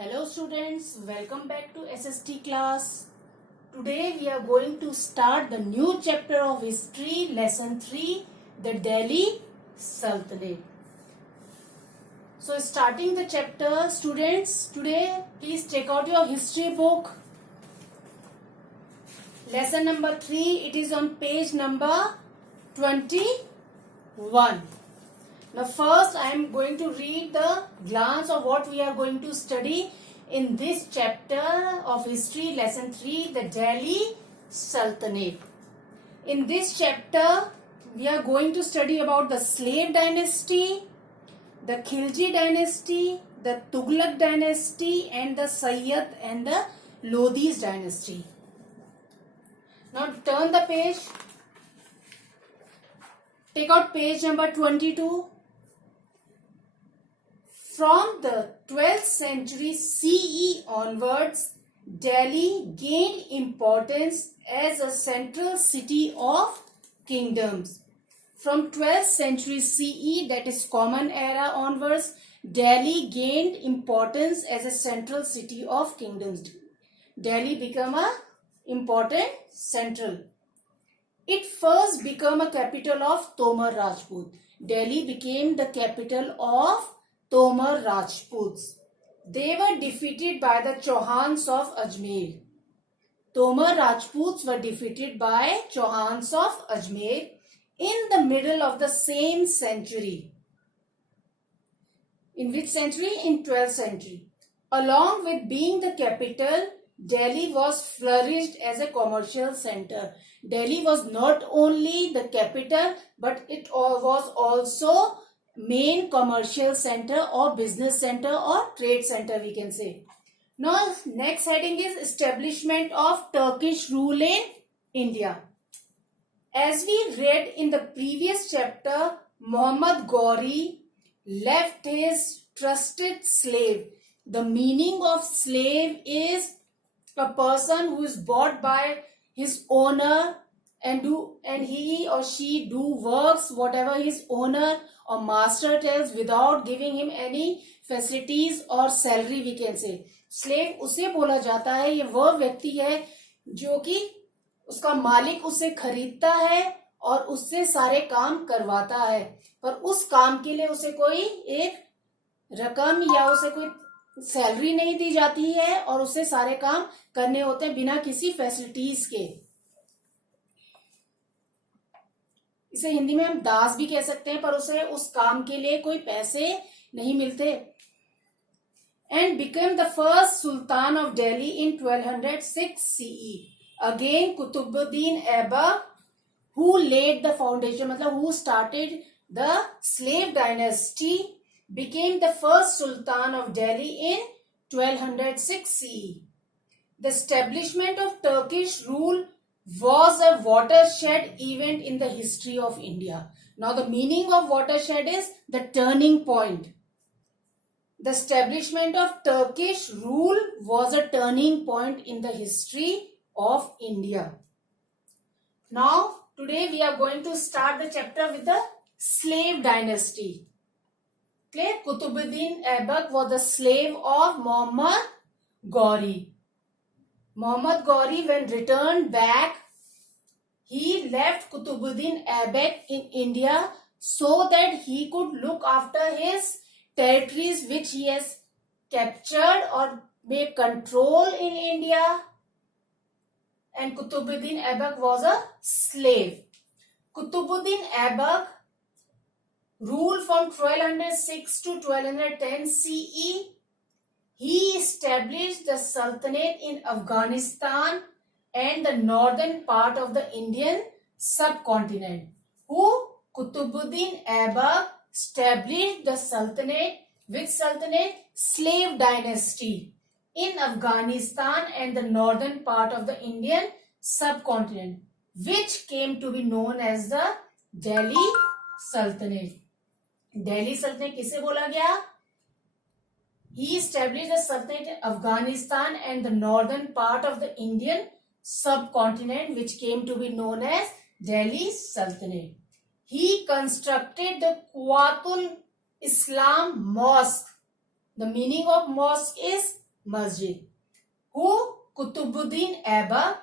Hello students, welcome back to SST class. Today we are going to start the new chapter of history, lesson 3, the Delhi Sultanate. So starting the chapter, students, today please take out your history book. Lesson number 3, it is on page number 21. Now first I am going to read the glance of what we are going to study in this chapter of history, lesson 3, the Delhi Sultanate. In this chapter we are going to study about the slave dynasty, the Khilji dynasty, the Tughlaq dynasty and the Sayyid and the Lodhis dynasty. Now turn the page. Take out page number 22. From the 12th century CE onwards, Delhi gained importance as a central city of kingdoms. From 12th century CE, that is Common Era onwards, Delhi gained importance as a central city of kingdoms. Delhi became a important central. It first became a capital of Tomar Rajput. Delhi became the capital of Tomar Rajputs. They were defeated by the Chauhans of Ajmer. Tomar Rajputs were defeated by Chauhans of Ajmer in the middle of the same century. In which century? In 12th century. Along with being the capital, Delhi was flourished as a commercial center. Delhi was not only the capital, but it was also main commercial center or business center or trade center, we can say. Now next heading is establishment of Turkish rule in India. As we read in the previous chapter, Muhammad Ghori left his trusted slave. The meaning of slave is a person who is bought by his owner and he or she do works whatever his owner or master tells without giving him any facilities or salary, we can say. Slave उसे बोला जाता है, ये वह व्यक्ति है जो कि उसका मालिक उसे खरीदता है और उससे सारे काम करवाता है, पर उस काम के लिए उसे कोई एक रकम या उसे कोई सैलरी नहीं दी जाती है और उसे सारे काम करने होते हैं बिना किसी फैसिलिटीज के. इसे हिंदी में हम दास भी कह सकते हैं, पर उसे उस काम के लिए कोई पैसे नहीं मिलते. And became the first sultan of Delhi in 1206 CE. Again Qutubuddin Aibak who led the foundation, मतलब who started the slave dynasty, became the first Sultan of Delhi in 1206 CE. The establishment of Turkish rule was a watershed event in the history of India. Now the meaning of watershed is the turning point. The establishment of Turkish rule was a turning point in the history of India. Now today we are going to start the chapter with the slave dynasty. Clear? Kutubuddin Aibak was the slave of Muhammad Ghori. Muhammad Ghori, when returned back, he left Kutubuddin Aibak in India so that he could look after his territories which he has captured or made control in India. And Kutubuddin Aibak was a slave. Kutubuddin Aibak ruled from 1206 to 1210 CE. He established the Sultanate in Afghanistan and the northern part of the Indian subcontinent. Who? Kutubuddin Aibak established the Sultanate. Which Sultanate? Slave dynasty in Afghanistan and the northern part of the Indian subcontinent, which came to be known as the Delhi Sultanate. Delhi सल्तनत किसे बोला गया? He established the Sultanate in Afghanistan and the northern part of the Indian subcontinent, which came to be known as Delhi Sultanate. He constructed the Quwwatul Islam Mosque. The meaning of mosque is masjid. Who? Qutbuddin Aibak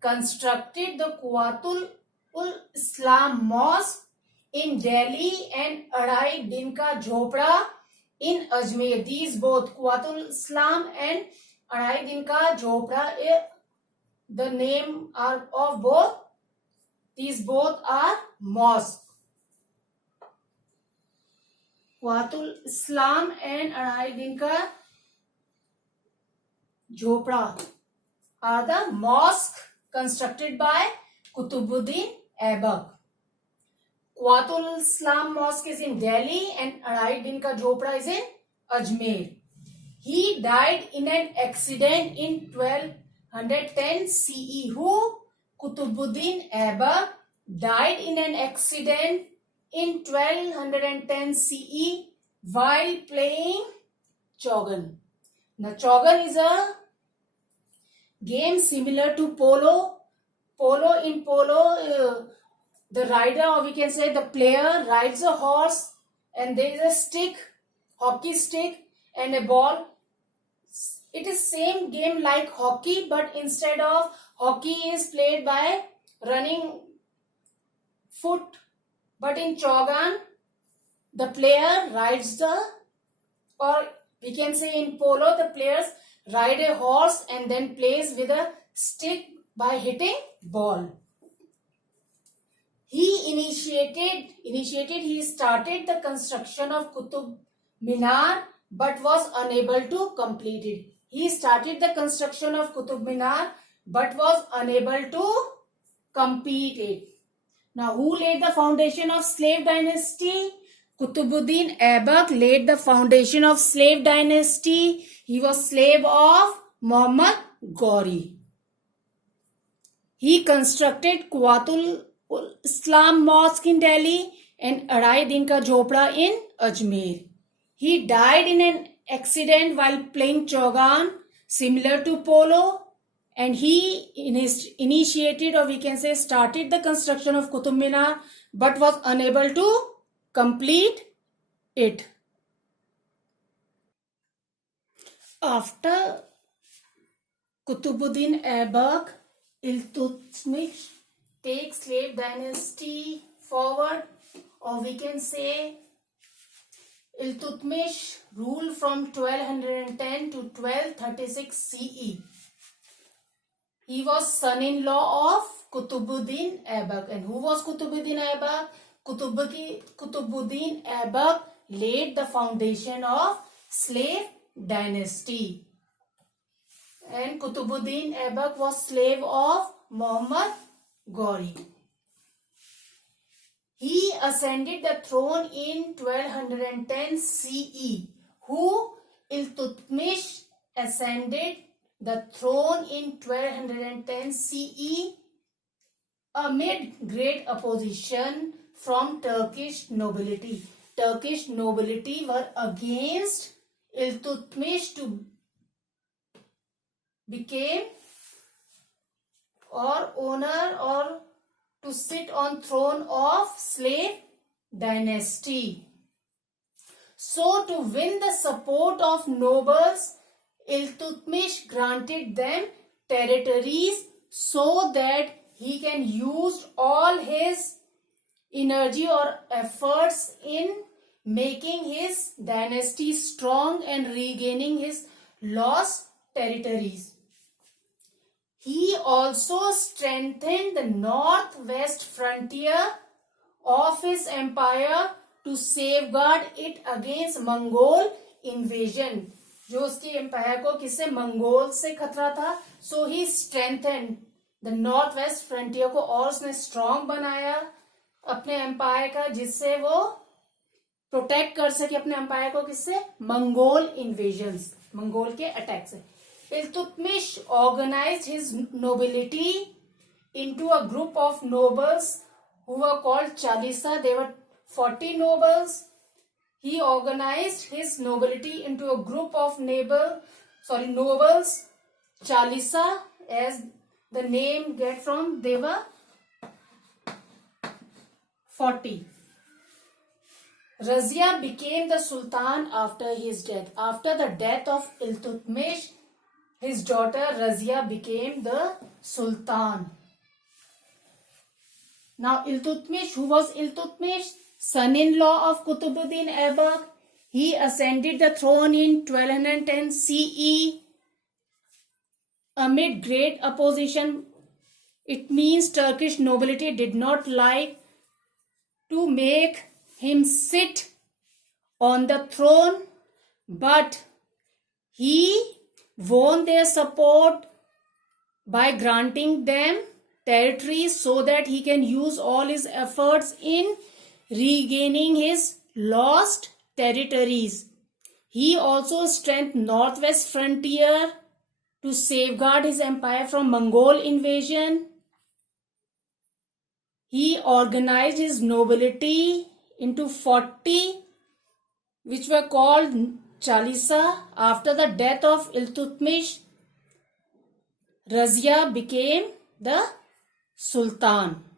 constructed the Quwwatul Islam Mosque in Delhi and Adai Din Ka Jhopda in Ajmer. These both, Quwwatul Islam and Adai Din Ka Jhopda, the name are of both. These both are mosque. Quwwatul Islam and Adai Din Ka Jhopda are the mosque constructed by Qutbuddin Aibak. Quwwatul Islam Mosque is in Delhi and Adai Din Ka Jhopda is in Ajmer. He died in an accident in 1210 CE. Who? Qutbuddin Aibak died in an accident in 1210 CE while playing Choghan. Now, Choghan is a game similar to polo. In polo, the rider, or we can say the player, rides a horse and there is a stick, hockey stick and a ball. It is same game like hockey, but instead of hockey is played by running foot. But in Choghan, the player rides or we can say in polo, the players ride a horse and then plays with a stick by hitting ball. He started the construction of Qutub Minar but was unable to complete it. He started the construction of Qutub Minar but was unable to complete it. Now, who laid the foundation of slave dynasty? Qutbuddin Aibak laid the foundation of slave dynasty. He was slave of Muhammad Ghori. He constructed Quwwatul Islam Mosque in Delhi and Adai Din Ka Jhopda in Ajmer. He died in an accident while playing Choghan, similar to polo, and he initiated, or we can say started, the construction of Qutub Minar but was unable to complete it. After Qutbuddin Aibak, Iltutmish takes slave dynasty forward, or we can say Iltutmish ruled from 1210 to 1236 CE. He was son-in-law of Qutbuddin Aibak. And who was Qutbuddin Aibak? Qutbuddin Aibak laid the foundation of slave dynasty. And Qutbuddin Aibak was slave of Muhammad Ghori. He ascended the throne in 1210 CE. Who? Iltutmish ascended the throne in 1210 CE amid great opposition from Turkish nobility. Turkish nobility were against Iltutmish to become or owner or to sit on throne of slave dynasty. So, to win the support of nobles, Iltutmish granted them territories so that he can use all his energy or efforts in making his dynasty strong and regaining his lost territories. He also strengthened the northwest frontier of his empire to safeguard it against Mongol invasion. जो उसके empire को किससे, Mongol से खतरा था. So he strengthened the north west frontier को और उसने स्ट्रांग बनाया अपने एम्पायर का, जिससे वो प्रोटेक्ट कर सके अपने एम्पायर को किससे, मंगोल इन्वेजन्स, मंगोल के अटैक से. Iltutmish organized his nobility into a group of nobles who were called Chalisa. They were 40 nobles. He organized his nobility into a group of nobles, Chalisa, as the name get from, they were 40. Razia became the Sultan after his death. After the death of Iltutmish, his daughter Razia became the Sultan. Now Iltutmish, who was Iltutmish? Son-in-law of Qutbuddin Aibak. He ascended the throne in 1210 CE amid great opposition. It means Turkish nobility did not like to make him sit on the throne, but he won their support by granting them territories so that he can use all his efforts in regaining his lost territories. He also strengthened northwest frontier to safeguard his empire from Mongol invasion. He organized his nobility into 40, which were called Chalisa. After the death of Iltutmish, Razia became the Sultan.